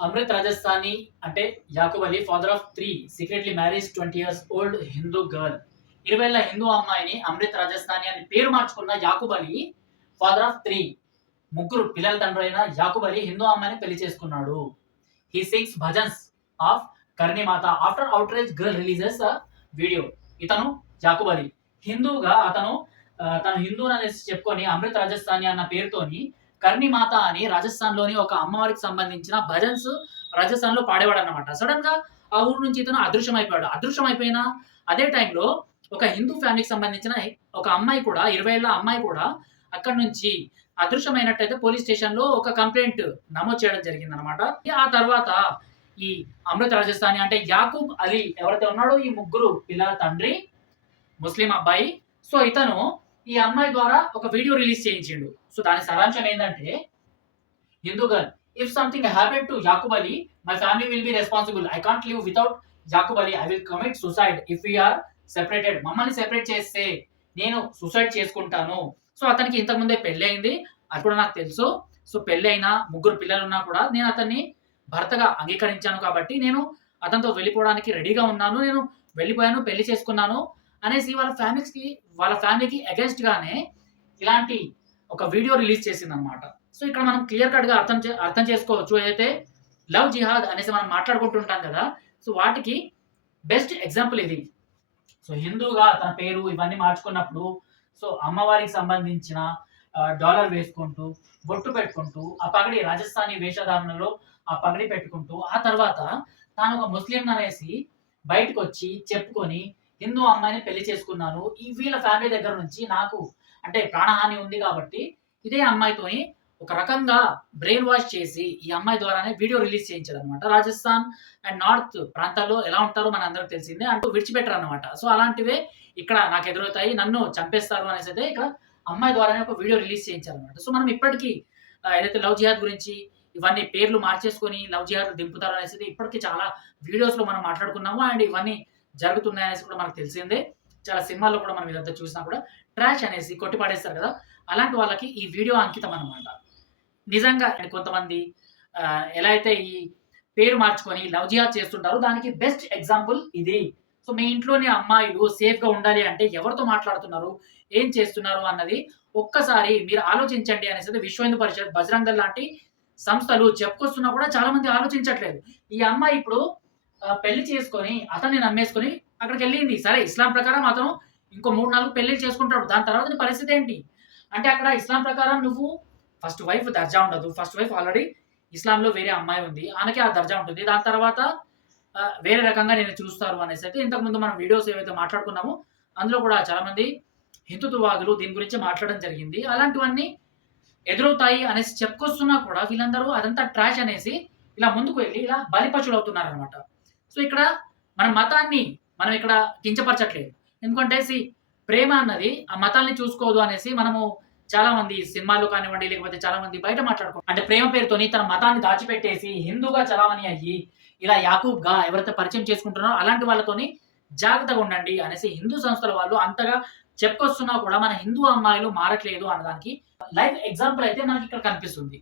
అమృత్ రాజస్థానీ అంటే Yakub Ali father of three secretly marriage twenty years old Hindu girl ఇరవైల Hindu అమ్మాయిని అమృత్ రాజస్థానీ అని పేరు మార్చుకున్న Yakub Ali father of three ముగ్గురు పిల్లల తండ్రి అయిన యాకూబ్ అలీ హిందూ అమ్మాయిని పెళ్ళి చేసుకున్నాడు. He sings bhajans of Karnimata after outrage girl releases video ఇతను యాకూబ్ అలీ. హిందూగా అతను తను హిందూ అనేసి చెప్పుకొని అమృత్ రాజస్థానీ అన్న పేరుతోని కర్ణిమాత అని రాజస్థాన్లోని ఒక అమ్మవారికి సంబంధించిన భజన్స్ రాజస్థాన్లో పాడేవాడు అనమాట సడన్గా ఆ ఊరు నుంచి ఇతను అదృశ్యం అయిపోయాడు అదృశ్యం అయిపోయిన అదే టైంలో ఒక హిందూ ఫ్యామిలీకి సంబంధించిన ఒక అమ్మాయి కూడా ఇరవై ఏళ్ళ అమ్మాయి కూడా అక్కడ నుంచి అదృశ్యమైనట్టయితే పోలీస్ స్టేషన్లో ఒక కంప్లైంట్ నమోదు చేయడం జరిగింది అనమాట ఆ తర్వాత ఈ అమృత రాజస్థానీ అంటే యాకూబ్ అలీ ఎవరైతే ఉన్నాడో ఈ ముగ్గురు పిల్లల తండ్రి ముస్లిం అబ్బాయి. సో ఇతను ఈ అమ్మాయి ద్వారా ఒక వీడియో రిలీజ్ చేయించిండు. సో దాని సారాంశం ఏంటంటే Hindu if something happen to Yakub Ali my family will be responsible I can't live without Yakub Ali I will commit suicide if are separated మమ్మల్ని సెపరేట్ చేస్తే నేను సూసైడ్ చేసుకుంటాను. సో అతనికి ఇంతకుముందే పెళ్ళి అయింది. అది కూడా నాకు తెలుసు. సో పెళ్ళి అయినా ముగ్గురు పిల్లలు ఉన్నా కూడా నేను అతన్ని భర్తగా అంగీకరించాను కాబట్టి నేను అతనితో వెళ్ళిపోవడానికి రెడీగా ఉన్నాను. నేను వెళ్ళిపోయాను పెళ్ళి చేసుకున్నాను. అనేసి వాళ్ళ ఫ్యామిలీస్కి వాళ్ళ ఫ్యామిలీకి అగేన్స్ట్ గానే ఇలాంటి ఒక వీడియో రిలీజ్ చేసింది అనమాట సో ఇక్కడ మనం క్లియర్ కట్గా అర్థం చే- అర్థం చేసుకోవచ్చు. ఏదైతే లవ్ జిహాద్ అనేసి మనం మాట్లాడుకుంటుంటాం కదా సో వాటికి బెస్ట్ ఎగ్జాంపుల్ ఇది సో హిందూగా తన పేరు ఇవన్నీ మార్చుకున్నప్పుడు సో అమ్మవారికి సంబంధించిన డాలర్ వేసుకుంటూ బొట్టు పెట్టుకుంటూ ఆ పగడి రాజస్థానీ వేషధారణలో ఆ పగడి పెట్టుకుంటూ ఆ తర్వాత తాను ఒక ముస్లిం అనేసి బయటకు వచ్చి చెప్పుకొని హిందూ అమ్మాయిని పెళ్ళి చేసుకున్నాను. ఈ వీళ్ళ ఫ్యామిలీ దగ్గర నుంచి నాకు అంటే ప్రాణహాని ఉంది కాబట్టి ఇదే అమ్మాయితోని ఒక రకంగా బ్రెయిన్ వాష్ చేసి ఈ అమ్మాయి ద్వారానే వీడియో రిలీజ్ చేయించారు అనమాట రాజస్థాన్ అండ్ నార్త్ ప్రాంతాల్లో ఎలా ఉంటారో మన అందరికి తెలిసిందే అంటూ విడిచిపెట్టరు అనమాట సో అలాంటివే ఇక్కడ నాకు ఎదురవుతాయి. నన్ను చంపేస్తారు అనేసి అయితే ఇక్కడ అమ్మాయి ద్వారానే ఒక వీడియో రిలీజ్ చేయించారు అనమాట సో మనం ఇప్పటికీ ఏదైతే లవ్ జిహాద్ గురించి ఇవన్నీ పేర్లు మార్చేసుకొని లవ్ జిహాద్ దింపుతారు అనేసి అయితే ఇప్పటికీ చాలా వీడియోస్లో మనం మాట్లాడుకున్నాము. అండ్ ఇవన్నీ జరుగుతున్నాయనేసి కూడా మనకు తెలిసిందే. చాలా సినిమాల్లో కూడా మనం ఇదంతా చూసినా కూడా ట్రాష్ అనేసి కొట్టి పడేస్తారు కదా. అలాంటి వాళ్ళకి ఈ వీడియో అంకితం అనమాట నిజంగా కొంతమంది ఎలా అయితే ఈ పేరు మార్చుకొని లవ్ జిహాద్ చేస్తుంటారో దానికి బెస్ట్ ఎగ్జాంపుల్ ఇది. సో మీ ఇంట్లోని అమ్మాయిలు సేఫ్గా ఉండాలి అంటే ఎవరితో మాట్లాడుతున్నారు ఏం చేస్తున్నారు అన్నది ఒక్కసారి మీరు ఆలోచించండి అనేసి విశ్వ హిందూ పరిషత్ బజరంగల్ లాంటి సంస్థలు చెప్పుకొస్తున్నా కూడా చాలా మంది ఆలోచించట్లేదు. ఈ అమ్మాయి ఇప్పుడు పెళ్ళి చేసుకొని అతన్ని నమ్మేసుకొని అక్కడికి వెళ్ళింది సరే ఇస్లాం ప్రకారం అతను ఇంకో మూడు నాలుగు పెళ్ళి చేసుకుంటాడు. దాని తర్వాత నీ పరిస్థితి ఏంటి? అంటే అక్కడ ఇస్లాం ప్రకారం నువ్వు ఫస్ట్ వైఫ్ దర్జా ఉండదు. ఫస్ట్ వైఫ్ ఆల్రెడీ ఇస్లాంలో వేరే అమ్మాయి ఉంది. ఆమెకి ఆ దర్జా ఉంటుంది. దాని తర్వాత వేరే రకంగా నేను చూస్తారు అనేసి అయితే ఇంతకుముందు మనం వీడియోస్ ఏవైతే మాట్లాడుకున్నామో అందులో కూడా చాలా మంది హిందుత్వవాదులు దీని గురించి మాట్లాడడం జరిగింది. అలాంటివన్నీ ఎదురవుతాయి అనేసి చెప్పుకొస్తున్నా కూడా వీళ్ళందరూ అదంతా ట్రాష్ అనేసి ఇలా ముందుకు వెళ్ళి ఇలా బలిపశులు అవుతున్నారు అనమాట సో ఇక్కడ మన మతాన్ని మనం ఇక్కడ కించపరచట్లేదు. ఎందుకంటే సి ప్రేమ అన్నది ఆ మతాల్ని చూసుకోదు అనేసి మనము చాలా మంది సినిమాలు కానివ్వండి లేకపోతే చాలా మంది బయట మాట్లాడుకో అంటే ప్రేమ పేరుతోని తన మతాన్ని దాచిపెట్టేసి హిందూగా చలామణి అయ్యి ఇలా యాకూబ్గా ఎవరైతే పరిచయం చేసుకుంటున్నారో అలాంటి వాళ్ళతోని జాగ్రత్తగా ఉండండి అనేసి హిందూ సంస్థల వాళ్ళు అంతగా చెప్పుకొస్తున్నా కూడా మన హిందూ అమ్మాయిలు మారట్లేదు అన్నదానికి లైఫ్ ఎగ్జాంపుల్ అయితే మనకి ఇక్కడ కనిపిస్తుంది.